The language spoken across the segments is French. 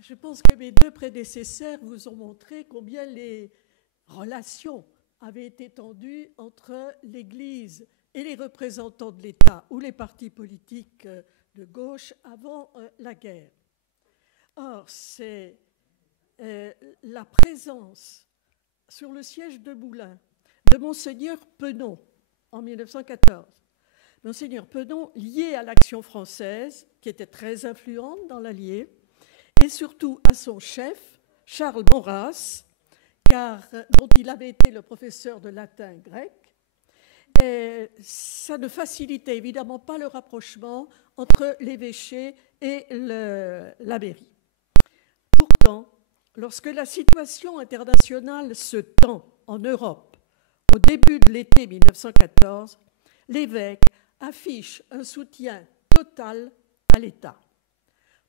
Je pense que mes deux prédécesseurs vous ont montré combien les relations avaient été tendues entre l'Église et les représentants de l'État ou les partis politiques de gauche avant la guerre. Or, c'est la présence sur le siège de Moulins de Monseigneur Penon en 1914. Monseigneur Penon, lié à l'Action française, qui était très influente dans l'Allier, et surtout à son chef, Charles Maurras, dont il avait été le professeur de latin grec. Et ça ne facilitait évidemment pas le rapprochement entre l'évêché et la mairie. Pourtant, lorsque la situation internationale se tend en Europe, au début de l'été 1914, l'évêque affiche un soutien total à l'État.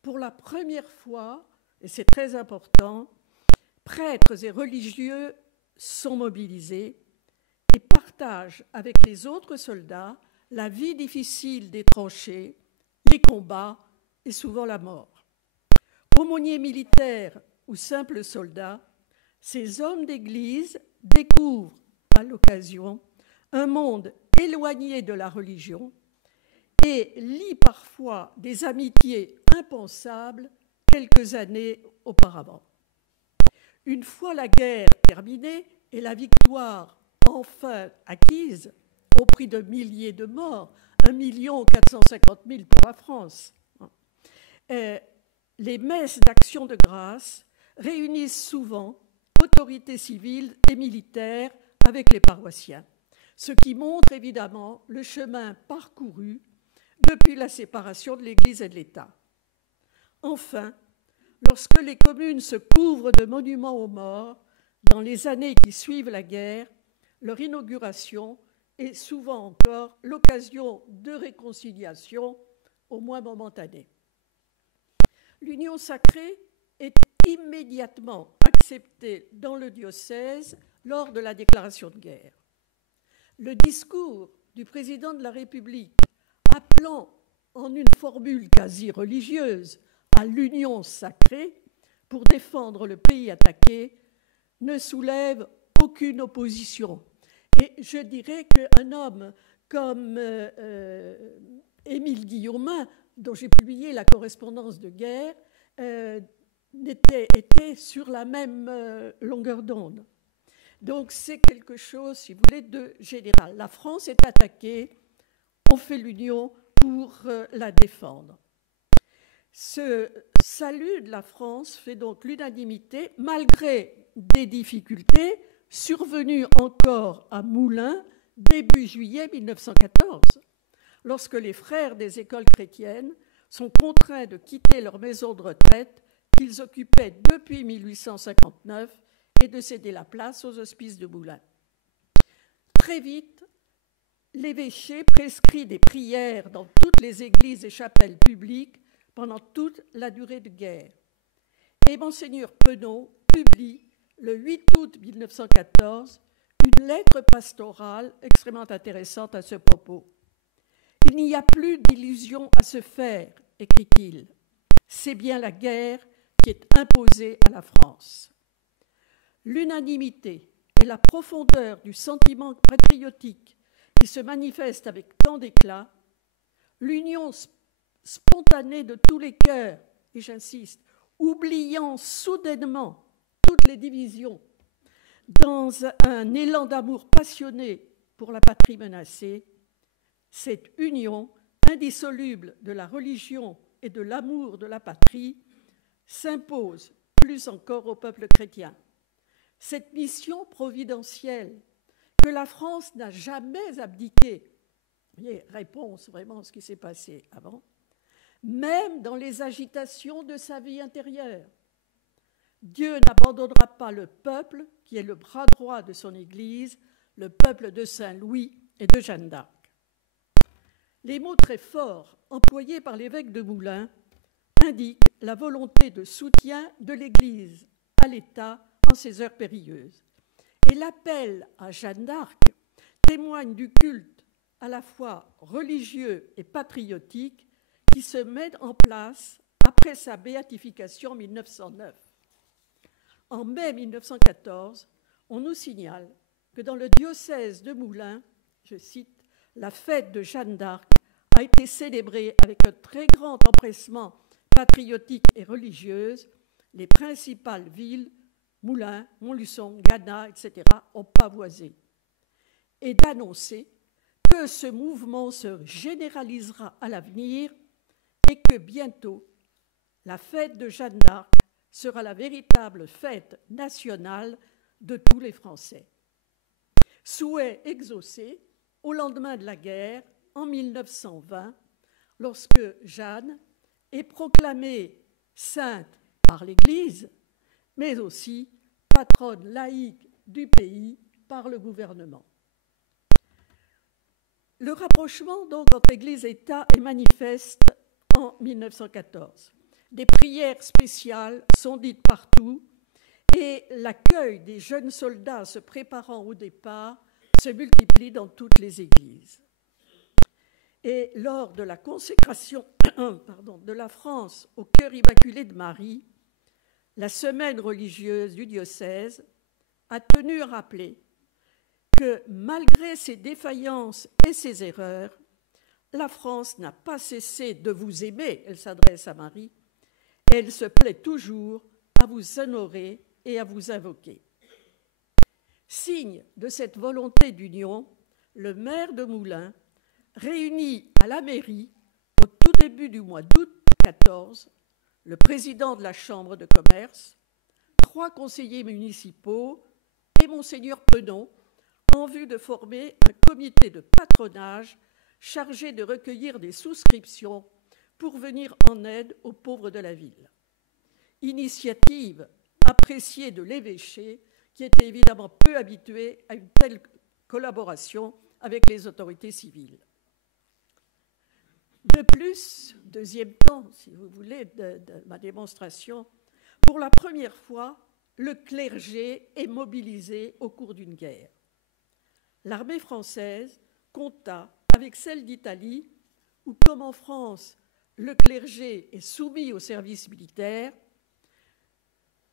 Pour la première fois, et c'est très important, prêtres et religieux sont mobilisés et partagent avec les autres soldats la vie difficile des tranchées, les combats et souvent la mort. Aumôniers militaires ou simples soldats, ces hommes d'Église découvrent à l'occasion un monde éloigné de la religion et lient parfois des amitiés impensables quelques années auparavant. Une fois la guerre terminée et la victoire enfin acquise, au prix de milliers de morts, 1 450 000 pour la France, les messes d'action de grâce réunissent souvent autorités civiles et militaires avec les paroissiens, ce qui montre évidemment le chemin parcouru depuis la séparation de l'Église et de l'État. Enfin, lorsque les communes se couvrent de monuments aux morts, dans les années qui suivent la guerre, leur inauguration est souvent encore l'occasion de réconciliation, au moins momentanée. L'union sacrée est immédiatement acceptée dans le diocèse lors de la déclaration de guerre. Le discours du président de la République appelant en une formule quasi religieuse à l'union sacrée pour défendre le pays attaqué ne soulève aucune opposition. Et je dirais qu'un homme comme Émile Guillaumin, dont j'ai publié la correspondance de guerre, était sur la même longueur d'onde. Donc c'est quelque chose, si vous voulez, de général. La France est attaquée, on fait l'union pour la défendre. Ce salut de la France fait donc l'unanimité, malgré des difficultés survenues encore à Moulins début juillet 1914, lorsque les frères des écoles chrétiennes sont contraints de quitter leur maison de retraite qu'ils occupaient depuis 1859 et de céder la place aux hospices de Moulins. Très vite, l'évêché prescrit des prières dans toutes les églises et chapelles publiques pendant toute la durée de guerre. Et Monseigneur Penon publie, le 8 août 1914, une lettre pastorale extrêmement intéressante à ce propos. « Il n'y a plus d'illusions à se faire, écrit-il. C'est bien la guerre qui est imposée à la France. L'unanimité et la profondeur du sentiment patriotique qui se manifeste avec tant d'éclat, l'union spontanée de tous les cœurs, et j'insiste, oubliant soudainement toutes les divisions, dans un élan d'amour passionné pour la patrie menacée, cette union indissoluble de la religion et de l'amour de la patrie s'impose plus encore au peuple chrétien. Cette mission providentielle que la France n'a jamais abdiquée, réponse vraiment à ce qui s'est passé avant, même dans les agitations de sa vie intérieure. Dieu n'abandonnera pas le peuple qui est le bras droit de son Église, le peuple de Saint-Louis et de Jeanne d'Arc. Les mots très forts employés par l'évêque de Moulins indiquent la volonté de soutien de l'Église à l'État en ces heures périlleuses. Et l'appel à Jeanne d'Arc témoigne du culte à la fois religieux et patriotique qui se met en place après sa béatification en 1909. En mai 1914, on nous signale que dans le diocèse de Moulins, je cite, « la fête de Jeanne d'Arc a été célébrée avec un très grand empressement patriotique et religieuse. Les principales villes, Moulins, Montluçon, Gannat, etc., ont pavoisé. » Et d'annoncer que ce mouvement se généralisera à l'avenir et que bientôt, la fête de Jeanne d'Arc sera la véritable fête nationale de tous les Français. Souhait exaucé au lendemain de la guerre, en 1920, lorsque Jeanne est proclamée sainte par l'Église, mais aussi patronne laïque du pays par le gouvernement. Le rapprochement donc entre Église et État est manifeste en 1914. Des prières spéciales sont dites partout et l'accueil des jeunes soldats se préparant au départ se multiplie dans toutes les églises. Et lors de la consécration de la France au cœur immaculé de Marie, la semaine religieuse du diocèse a tenu à rappeler que malgré ses défaillances et ses erreurs, la France n'a pas cessé de vous aimer, elle s'adresse à Marie, et elle se plaît toujours à vous honorer et à vous invoquer. Signe de cette volonté d'union, le maire de Moulins réunit à la mairie, au tout début du mois d'août 14, le président de la Chambre de commerce, 3 conseillers municipaux et Monseigneur Penon, en vue de former un comité de patronage chargé de recueillir des souscriptions pour venir en aide aux pauvres de la ville. Initiative appréciée de l'évêché, qui était évidemment peu habitué à une telle collaboration avec les autorités civiles. De plus, deuxième temps, si vous voulez, de ma démonstration, pour la première fois, le clergé est mobilisé au cours d'une guerre. L'armée française compta avec celle d'Italie, où, comme en France, le clergé est soumis au service militaire,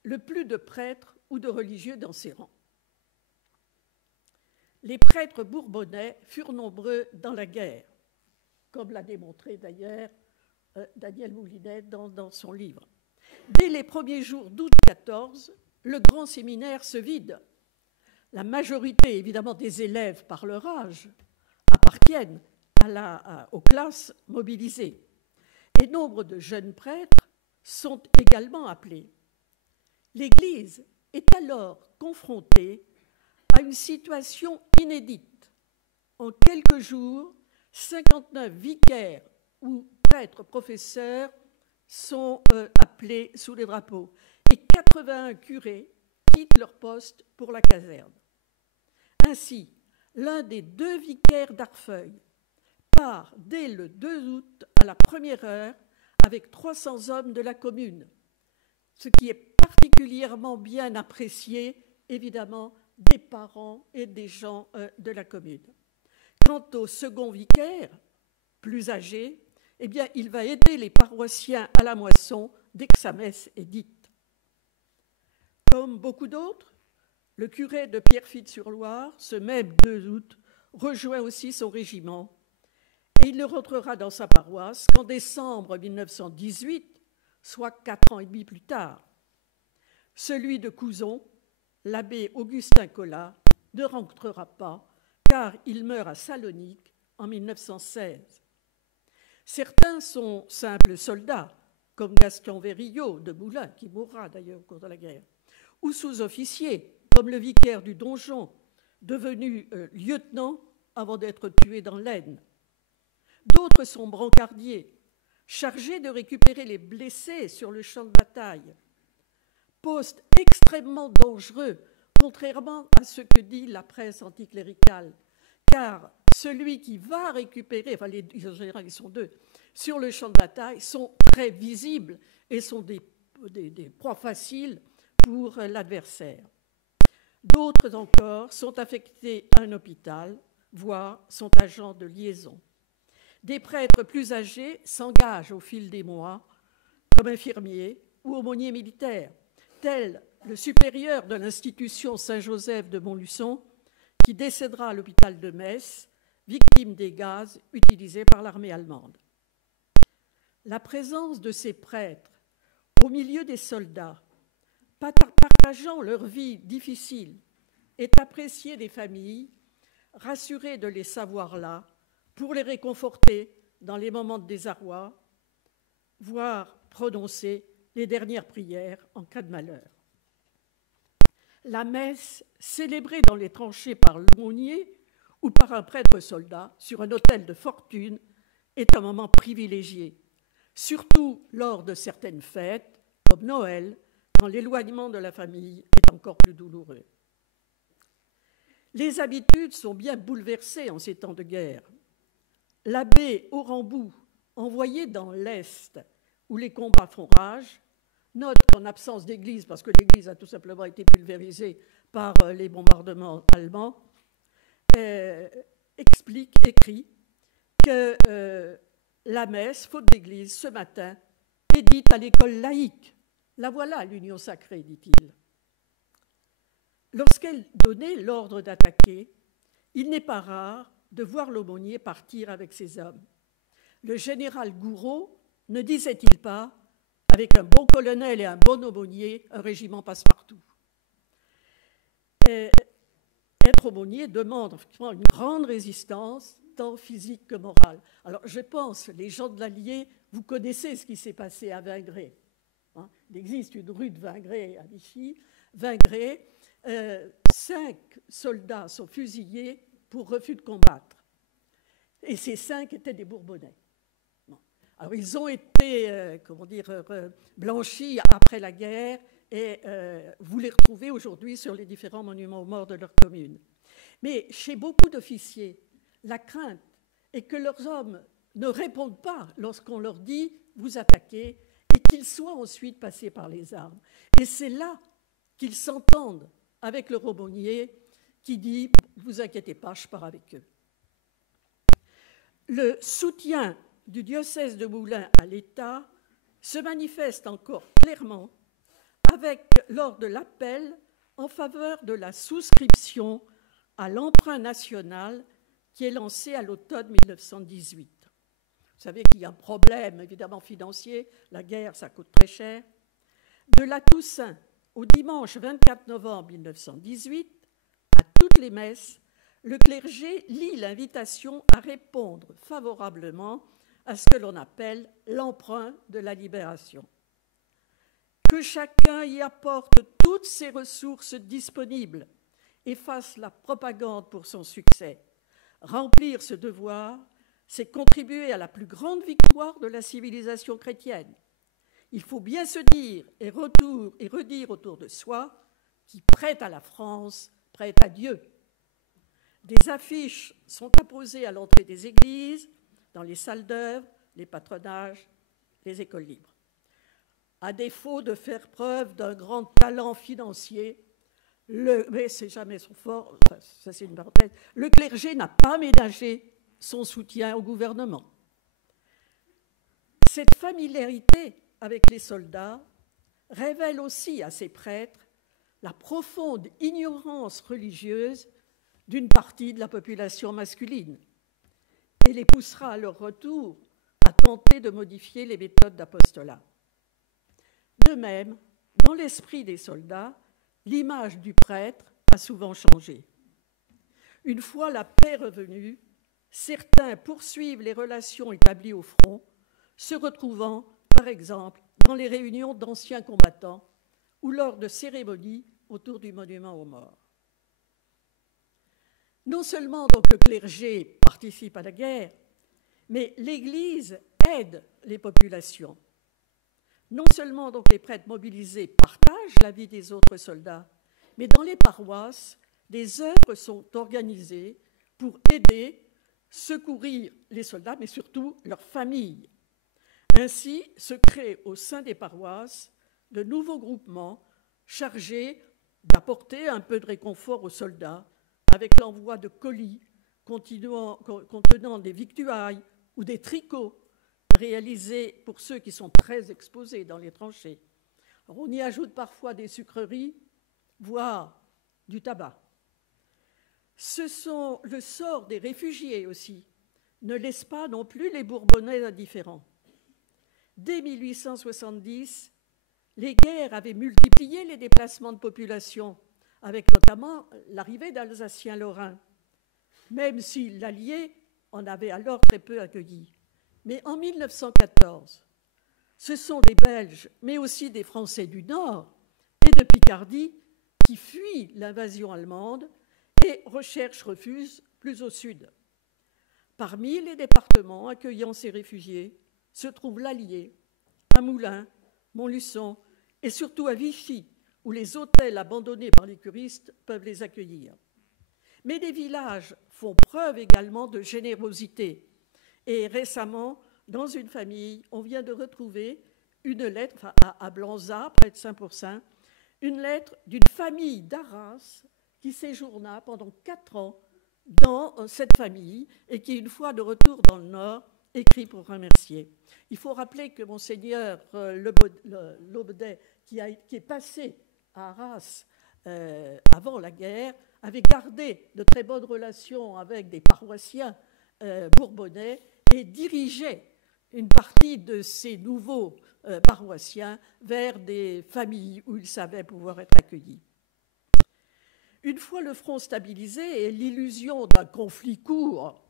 le plus de prêtres ou de religieux dans ses rangs. Les prêtres bourbonnais furent nombreux dans la guerre, comme l'a démontré d'ailleurs Daniel Moulinet dans son livre. Dès les premiers jours d'août 14, le grand séminaire se vide. La majorité, évidemment, des élèves par leur âge appartiennent aux classes mobilisées. Et nombre de jeunes prêtres sont également appelés. L'Église est alors confrontée à une situation inédite. En quelques jours, 59 vicaires ou prêtres professeurs sont appelés sous les drapeaux et 81 curés quittent leur poste pour la caserne. Ainsi, l'un des 2 vicaires d'Arfeuil part dès le 2 août à la première heure avec 300 hommes de la commune, ce qui est particulièrement bien apprécié, évidemment, des parents et des gens de la commune. Quant au second vicaire, plus âgé, eh bien, il va aider les paroissiens à la moisson dès que sa messe est dite. Comme beaucoup d'autres, le curé de Pierrefitte-sur-Loire, ce même 2 août, rejoint aussi son régiment et il ne rentrera dans sa paroisse qu'en décembre 1918, soit 4 ans et demi plus tard. Celui de Couzon, l'abbé Augustin Collat, ne rentrera pas car il meurt à Salonique en 1916. Certains sont simples soldats, comme Gaston Verillot de Moulins, qui mourra d'ailleurs au cours de la guerre, ou sous-officiers, comme le vicaire du donjon, devenu lieutenant avant d'être tué dans l'Aisne. D'autres sont brancardiers, chargés de récupérer les blessés sur le champ de bataille. Poste extrêmement dangereux, contrairement à ce que dit la presse anticléricale, car celui qui va récupérer, enfin en général ils sont 2, sur le champ de bataille sont très visibles et sont des proies faciles pour l'adversaire. D'autres encore sont affectés à un hôpital, voire sont agents de liaison. Des prêtres plus âgés s'engagent au fil des mois comme infirmier ou aumônier militaire, tel le supérieur de l'institution Saint-Joseph de Montluçon, qui décédera à l'hôpital de Metz, victime des gaz utilisés par l'armée allemande. La présence de ces prêtres au milieu des soldats, partageant leur vie difficile, est appréciée des familles, rassurées de les savoir là, pour les réconforter dans les moments de désarroi, voire prononcer les dernières prières en cas de malheur. La messe, célébrée dans les tranchées par l'aumônier ou par un prêtre soldat sur un autel de fortune, est un moment privilégié, surtout lors de certaines fêtes, comme Noël, quand l'éloignement de la famille est encore plus douloureux. Les habitudes sont bien bouleversées en ces temps de guerre. L'abbé Orambou, envoyé dans l'Est, où les combats font rage, note qu'en absence d'église, parce que l'église a tout simplement été pulvérisée par les bombardements allemands, écrit que la messe, faute d'église, ce matin, est dite à l'école laïque. La voilà, l'union sacrée, dit-il. Lorsqu'elle donnait l'ordre d'attaquer, il n'est pas rare de voir l'aumônier partir avec ses hommes. Le général Gouraud ne disait-il pas « Avec un bon colonel et un bon aumônier, un régiment passe partout ». Être aumônier demande une grande résistance, tant physique que morale. Alors je pense, les gens de l'Allier, vous connaissez ce qui s'est passé à Vingré. Hein, il existe une rue de Vingré à Vichy. Vingré, 5 soldats sont fusillés pour refus de combattre. Et ces 5 étaient des Bourbonnais. Bon. Alors ils ont été, blanchis après la guerre et vous les retrouvez aujourd'hui sur les différents monuments aux morts de leur commune. Mais chez beaucoup d'officiers, la crainte est que leurs hommes ne répondent pas lorsqu'on leur dit « vous attaquez » et qu'ils soient ensuite passés par les armes. Et c'est là qu'ils s'entendent avec le aumônier qui dit « vous inquiétez pas, je pars avec eux ». Le soutien du diocèse de Moulins à l'État se manifeste encore clairement lors de l'appel en faveur de la souscription à l'emprunt national qui est lancé à l'automne 1918. Vous savez qu'il y a un problème évidemment financier, la guerre ça coûte très cher. De la Toussaint au dimanche 24 novembre 1918, à toutes les messes, le clergé lit l'invitation à répondre favorablement à ce que l'on appelle l'emprunt de la libération. Que chacun y apporte toutes ses ressources disponibles et fasse la propagande pour son succès. Remplir ce devoir, c'est contribuer à la plus grande victoire de la civilisation chrétienne. Il faut bien se dire et redire autour de soi qui prête à la France, prête à Dieu. Des affiches sont apposées à l'entrée des églises, dans les salles d'œuvre, les patronages, les écoles libres. À défaut de faire preuve d'un grand talent financier, mais c'est jamais son fort, enfin, ça c'est une parenthèse, le clergé n'a pas ménagé son soutien au gouvernement. Cette familiarité avec les soldats révèle aussi à ces prêtres la profonde ignorance religieuse d'une partie de la population masculine et les poussera à leur retour à tenter de modifier les méthodes d'apostolat. De même, dans l'esprit des soldats, l'image du prêtre a souvent changé. Une fois la paix revenue, certains poursuivent les relations établies au front, se retrouvant, par exemple, dans les réunions d'anciens combattants ou lors de cérémonies autour du monument aux morts. Non seulement donc le clergé participe à la guerre, mais l'Église aide les populations. Non seulement donc les prêtres mobilisés partagent la vie des autres soldats, mais dans les paroisses, des œuvres sont organisées pour aider, secourir les soldats, mais surtout leurs familles. Ainsi se créent au sein des paroisses de nouveaux groupements chargés d'apporter un peu de réconfort aux soldats avec l'envoi de colis contenant des victuailles ou des tricots réalisé pour ceux qui sont très exposés dans les tranchées. Alors, on y ajoute parfois des sucreries, voire du tabac. Ce sont le sort des réfugiés aussi, ne laisse pas non plus les Bourbonnais indifférents. Dès 1870, les guerres avaient multiplié les déplacements de population, avec notamment l'arrivée d'Alsaciens lorrains, même si l'Allié en avait alors très peu accueilli. Mais en 1914, ce sont des Belges, mais aussi des Français du Nord et de Picardie qui fuient l'invasion allemande et recherchent refuge plus au sud. Parmi les départements accueillant ces réfugiés se trouve l'Allier, à Moulins, Montluçon et surtout à Vichy, où les hôtels abandonnés par les curistes peuvent les accueillir. Mais des villages font preuve également de générosité. Et récemment, dans une famille, on vient de retrouver une lettre, à Blanzat, près de Saint-Pourçain, une lettre d'une famille d'Arras qui séjourna pendant 4 ans dans cette famille et qui, une fois de retour dans le Nord, écrit pour remercier. Il faut rappeler que Monseigneur Lobaudet, qui est passé à Arras avant la guerre, avait gardé de très bonnes relations avec des paroissiens bourbonnais et dirigeait une partie de ces nouveaux paroissiens vers des familles où ils savaient pouvoir être accueillis. Une fois le front stabilisé et l'illusion d'un conflit court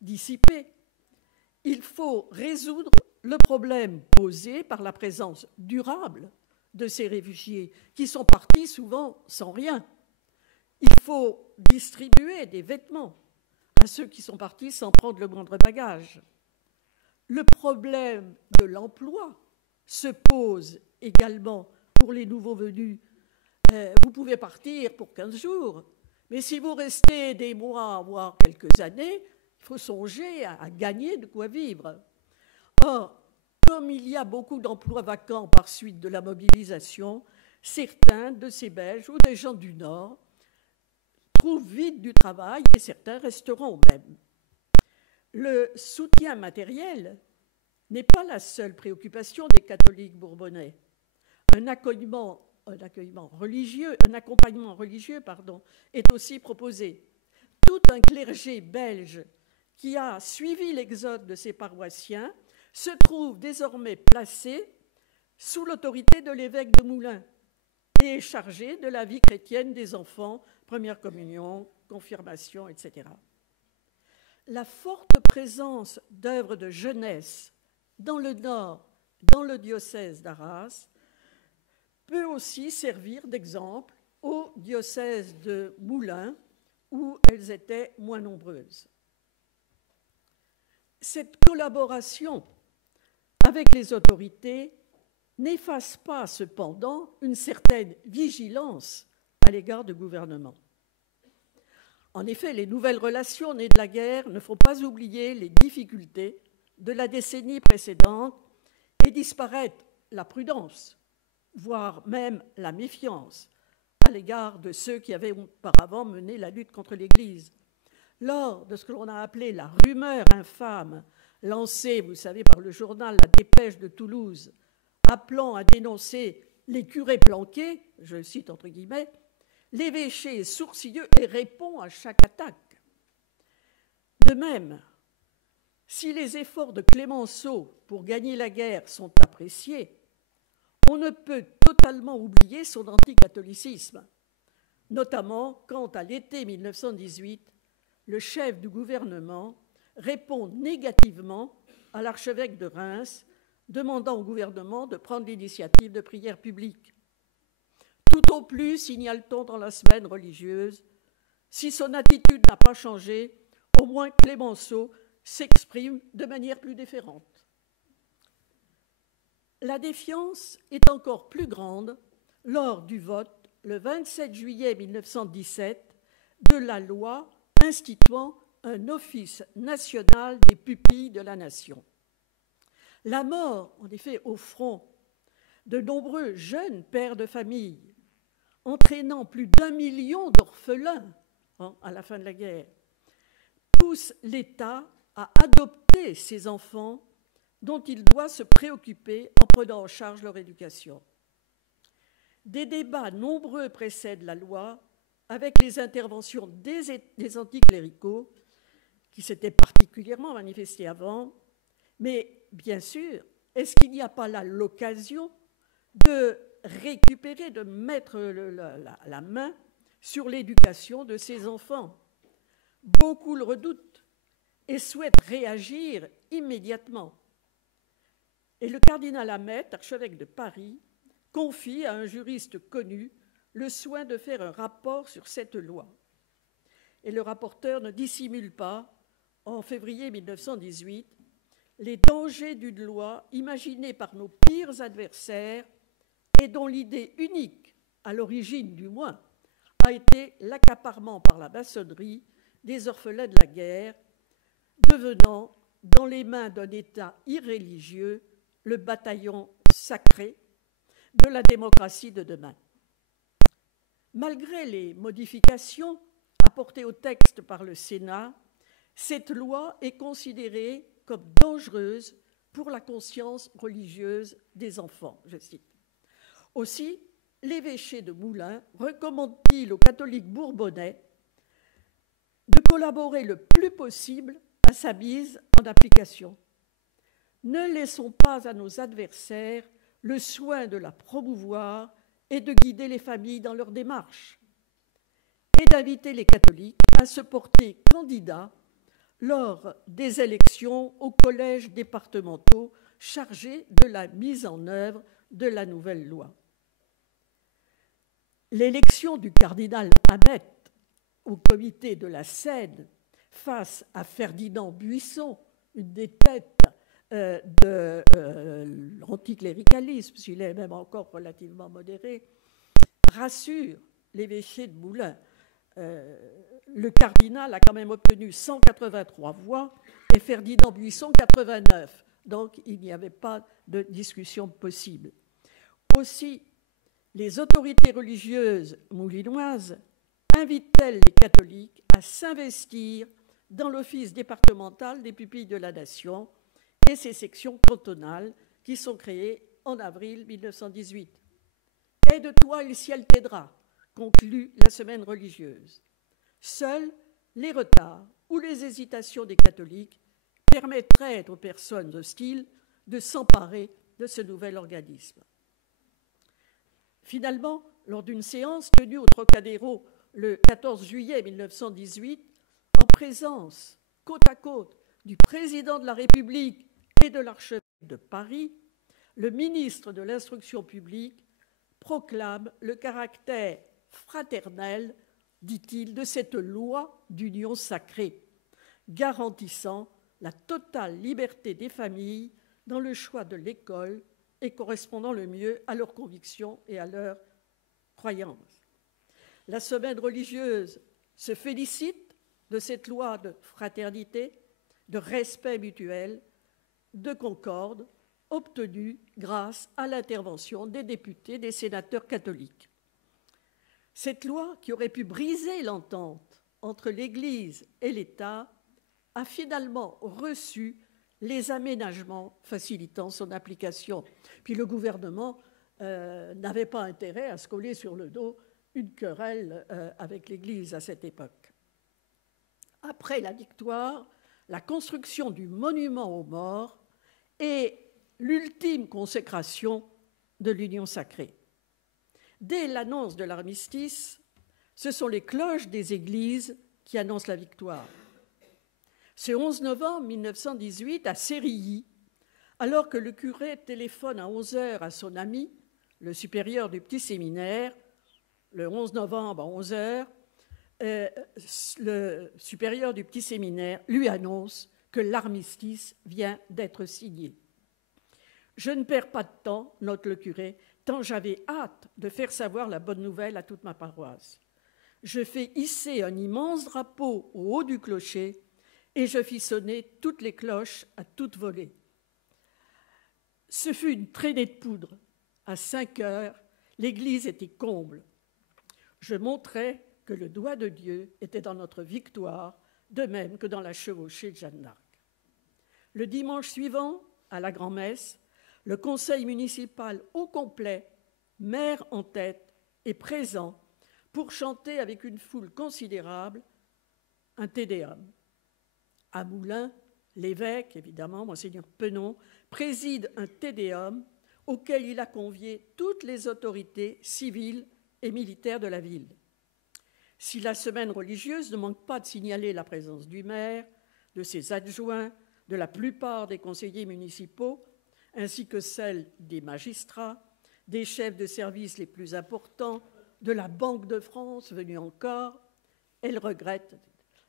dissipée, il faut résoudre le problème posé par la présence durable de ces réfugiés qui sont partis souvent sans rien. Il faut distribuer des vêtements à ceux qui sont partis sans prendre le moindre bagage. Le problème de l'emploi se pose également pour les nouveaux venus. Vous pouvez partir pour 15 jours, mais si vous restez des mois, voire quelques années, il faut songer à gagner de quoi vivre. Or, comme il y a beaucoup d'emplois vacants par suite de la mobilisation, certains de ces Belges ou des gens du Nord trouvent vite du travail et certains resteront même. Le soutien matériel n'est pas la seule préoccupation des catholiques bourbonnais. Un accompagnement religieux est aussi proposé. Tout un clergé belge qui a suivi l'exode de ses paroissiens se trouve désormais placé sous l'autorité de l'évêque de Moulins et est chargé de la vie chrétienne des enfants, première communion, confirmation, etc. La forte présence d'œuvres de jeunesse dans le Nord, dans le diocèse d'Arras, peut aussi servir d'exemple au diocèse de Moulins, où elles étaient moins nombreuses. Cette collaboration avec les autorités n'efface pas cependant une certaine vigilance à l'égard du gouvernement. En effet, les nouvelles relations nées de la guerre ne font pas oublier les difficultés de la décennie précédente et disparaître la prudence, voire même la méfiance à l'égard de ceux qui avaient auparavant mené la lutte contre l'Église. Lors de ce que l'on a appelé la rumeur infâme lancée, vous savez, par le journal La Dépêche de Toulouse, appelant à dénoncer les curés planqués, je cite entre guillemets, l'évêché est sourcilleux et répond à chaque attaque. De même, si les efforts de Clémenceau pour gagner la guerre sont appréciés, on ne peut totalement oublier son anticatholicisme, notamment quand, à l'été 1918, le chef du gouvernement répond négativement à l'archevêque de Reims, demandant au gouvernement de prendre l'initiative de prières publiques. Tout au plus, signale-t-on dans la semaine religieuse, si son attitude n'a pas changé, au moins Clémenceau s'exprime de manière plus différente. La défiance est encore plus grande lors du vote, le 27 juillet 1917, de la loi instituant un office national des pupilles de la nation. La mort, en effet, au front, de nombreux jeunes pères de famille, entraînant plus d'1 million d'orphelins à la fin de la guerre, pousse l'État à adopter ces enfants dont il doit se préoccuper en prenant en charge leur éducation. Des débats nombreux précèdent la loi, avec les interventions des anticléricaux, qui s'étaient particulièrement manifestés avant, mais bien sûr, est-ce qu'il n'y a pas là l'occasion de récupérer, de mettre la main sur l'éducation de ces enfants? Beaucoup le redoutent et souhaitent réagir immédiatement. Et le cardinal Hamet, archevêque de Paris, confie à un juriste connu le soin de faire un rapport sur cette loi. Et le rapporteur ne dissimule pas, en février 1918, les dangers d'une loi imaginée par nos pires adversaires et dont l'idée unique, à l'origine du moins, a été l'accaparement par la maçonnerie des orphelins de la guerre, devenant, dans les mains d'un État irréligieux, le bataillon sacré de la démocratie de demain. Malgré les modifications apportées au texte par le Sénat, cette loi est considérée comme dangereuse pour la conscience religieuse des enfants, je cite. Aussi, l'évêché de Moulins recommande-t-il aux catholiques bourbonnais de collaborer le plus possible à sa mise en application. Ne laissons pas à nos adversaires le soin de la promouvoir et de guider les familles dans leur démarche, et d'inviter les catholiques à se porter candidats lors des élections aux collèges départementaux chargés de la mise en œuvre de la nouvelle loi. L'élection du cardinal Hamet au comité de la Seine face à Ferdinand Buisson, une des têtes de l'anticléricalisme, s'il est même encore relativement modéré, rassure l'évêché de Moulins. Le cardinal a quand même obtenu 183 voix et Ferdinand Buisson 89. Donc il n'y avait pas de discussion possible. Aussi, les autorités religieuses moulinoises invitent-elles les catholiques à s'investir dans l'office départemental des pupilles de la nation et ses sections cantonales qui sont créées en avril 1918. « Aide-toi et le ciel t'aidera », conclut la semaine religieuse. Seuls les retards ou les hésitations des catholiques permettraient aux personnes hostiles de s'emparer de ce nouvel organisme. Finalement, lors d'une séance tenue au Trocadéro le 14 juillet 1918, en présence, côte à côte, du président de la République et de l'archevêque de Paris, le ministre de l'Instruction publique proclame le caractère fraternel, dit-il, de cette loi d'union sacrée, garantissant la totale liberté des familles dans le choix de l'école et correspondant le mieux à leurs convictions et à leurs croyances. La semaine religieuse se félicite de cette loi de fraternité, de respect mutuel, de concorde, obtenue grâce à l'intervention des députés, des sénateurs catholiques. Cette loi, qui aurait pu briser l'entente entre l'Église et l'État, a finalement reçu les aménagements facilitant son application. Puis le gouvernement n'avait pas intérêt à se coller sur le dos une querelle avec l'Église à cette époque. Après la victoire, la construction du monument aux morts est l'ultime consécration de l'union sacrée. Dès l'annonce de l'armistice, ce sont les cloches des églises qui annoncent la victoire. Ce 11 novembre 1918, à Sérilly, alors que le curé téléphone à 11h à son ami, le supérieur du petit séminaire, le 11 novembre à 11h, le supérieur du petit séminaire lui annonce que l'armistice vient d'être signé. « Je ne perds pas de temps, note le curé, tant j'avais hâte de faire savoir la bonne nouvelle à toute ma paroisse. Je fais hisser un immense drapeau au haut du clocher et je fis sonner toutes les cloches à toute volée. Ce fut une traînée de poudre. À 5 heures, l'église était comble. Je montrais que le doigt de Dieu était dans notre victoire, de même que dans la chevauchée de Jeanne d'Arc. Le dimanche suivant, à la grand-messe, le conseil municipal au complet, maire en tête, est présent pour chanter avec une foule considérable un Te Deum. À Moulins, l'évêque, évidemment, Monseigneur Penon, préside un Te Deum auquel il a convié toutes les autorités civiles et militaires de la ville. Si la semaine religieuse ne manque pas de signaler la présence du maire, de ses adjoints, de la plupart des conseillers municipaux, ainsi que celle des magistrats, des chefs de service les plus importants, de la Banque de France venue encore, elle regrette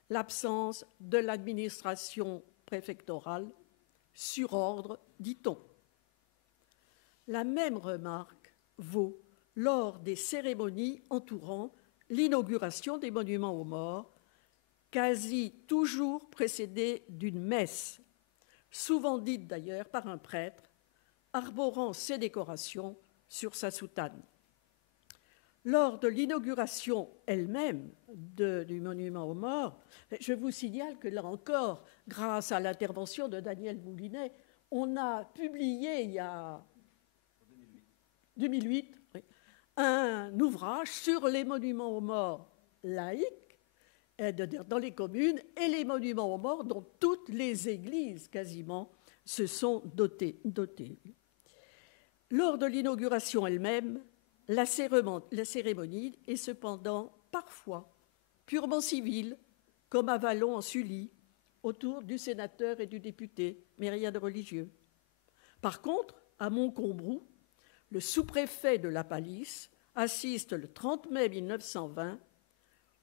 l'absence de l'administration préfectorale sur ordre, dit-on. La même remarque vaut lors des cérémonies entourant l'inauguration des monuments aux morts, quasi toujours précédée d'une messe, souvent dite d'ailleurs par un prêtre, arborant ses décorations sur sa soutane. Lors de l'inauguration elle-même du monument aux morts, je vous signale que là encore, grâce à l'intervention de Daniel Moulinet, on a publié il y a 2008 oui, un ouvrage sur les monuments aux morts laïques dans les communes et les monuments aux morts dont toutes les églises quasiment se sont dotées. Lors de l'inauguration elle-même, la cérémonie est cependant parfois purement civile, comme à Vallon en Sully, autour du sénateur et du député, mais rien de religieux. Par contre, à Montcombrou, le sous-préfet de la Palisse assiste le 30 mai 1920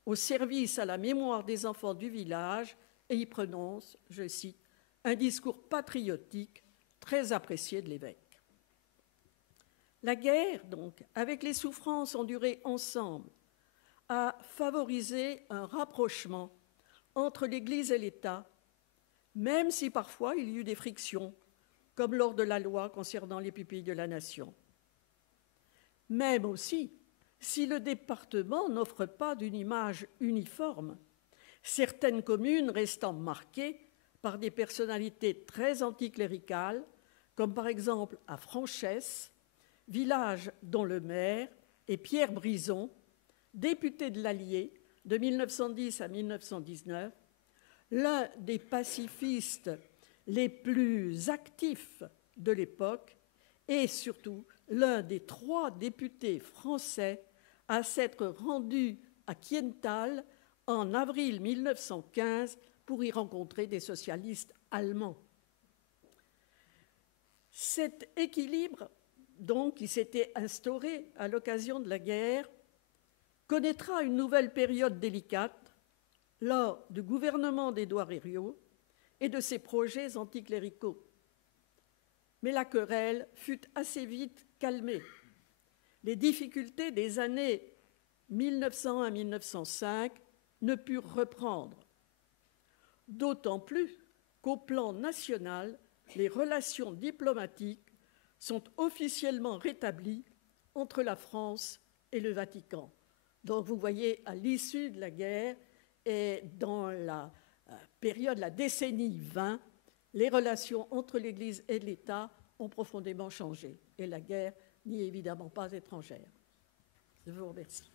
au service à la mémoire des enfants du village et y prononce, je cite, un discours patriotique très apprécié de l'évêque. La guerre, donc, avec les souffrances endurées ensemble, a favorisé un rapprochement entre l'Église et l'État, même si parfois il y eut des frictions, comme lors de la loi concernant les pupilles de la nation. Même aussi, si le département n'offre pas d'une image uniforme, certaines communes restant marquées par des personnalités très anticléricales, comme par exemple à Franchesse, village dont le maire est Pierre Brison, député de l'Allier de 1910 à 1919, l'un des pacifistes les plus actifs de l'époque et surtout l'un des 3 députés français à s'être rendu à Kiental en avril 1915 pour y rencontrer des socialistes allemands. Cet équilibre, donc, qui s'était instauré à l'occasion de la guerre, connaîtra une nouvelle période délicate lors du gouvernement d'Édouard Herriot et de ses projets anticléricaux. Mais la querelle fut assez vite calmée. Les difficultés des années 1901 à 1905 ne purent reprendre. D'autant plus qu'au plan national, les relations diplomatiques sont officiellement rétablies entre la France et le Vatican. Donc vous voyez, à l'issue de la guerre et dans la période, la décennie 20, les relations entre l'Église et l'État ont profondément changé. Et la guerre n'y est évidemment pas étrangère. Je vous remercie.